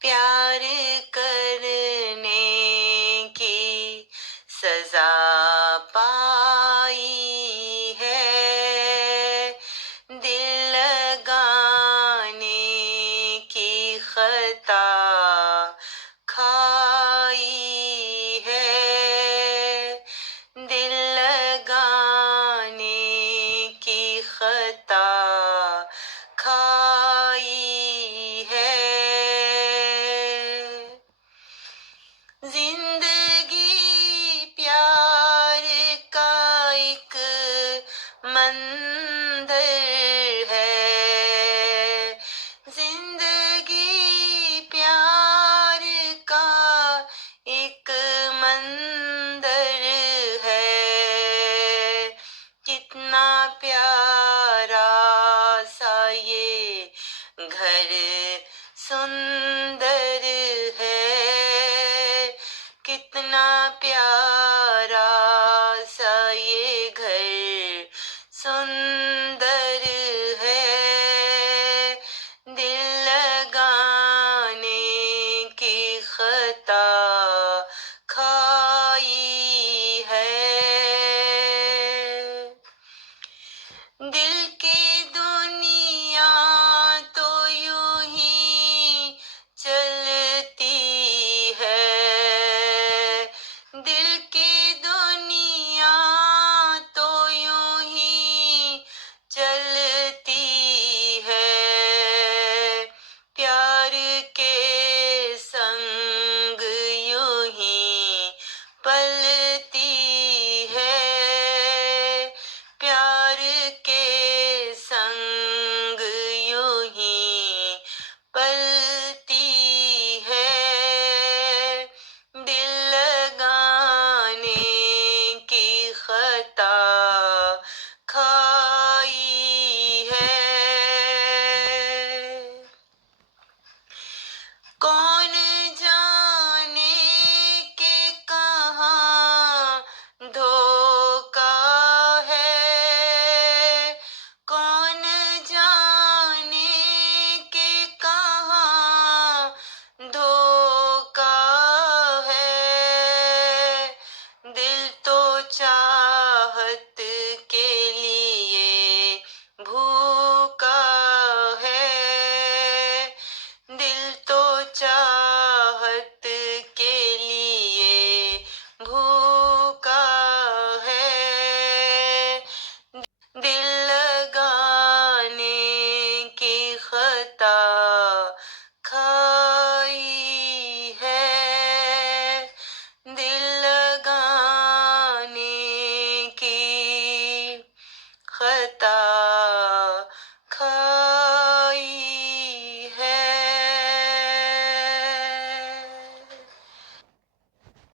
پیار کرنے کی سزا پائی ہے، دل لگانے کی خطا کھائی ہے، دل لگانے کی خطا کھائی ہے۔ زندگی پیار کا ایک مندر ہے، زندگی پیار کا ایک مندر ہے، کتنا پیارا سا یہ گھر سندر ہے، کتنا پیارا سا یہ گھر سندر ہے، دل لگانے کی خطا کھائی ہے۔ دل کی دنیا تو یوں ہی چلتی ہے، دل کی دنیا تو یوں ہی چلتی ہے، پیار کے سنگ یوں ہی پلتی ہے، پیار کے سنگ یوں ہی پلتی ہے، دل لگانے کی خطا کھائی ہے۔ کون جانے کہ کہاں دھوکا ہے، کون جانے کہ کہاں دھوکا ہے، دل تو چاہت کے لیے بھوکا ہے، دل تو چاہت کے لیے بھوکا ہے، دل لگانے کی خطا کھائی ہے، دل لگانے کی خطا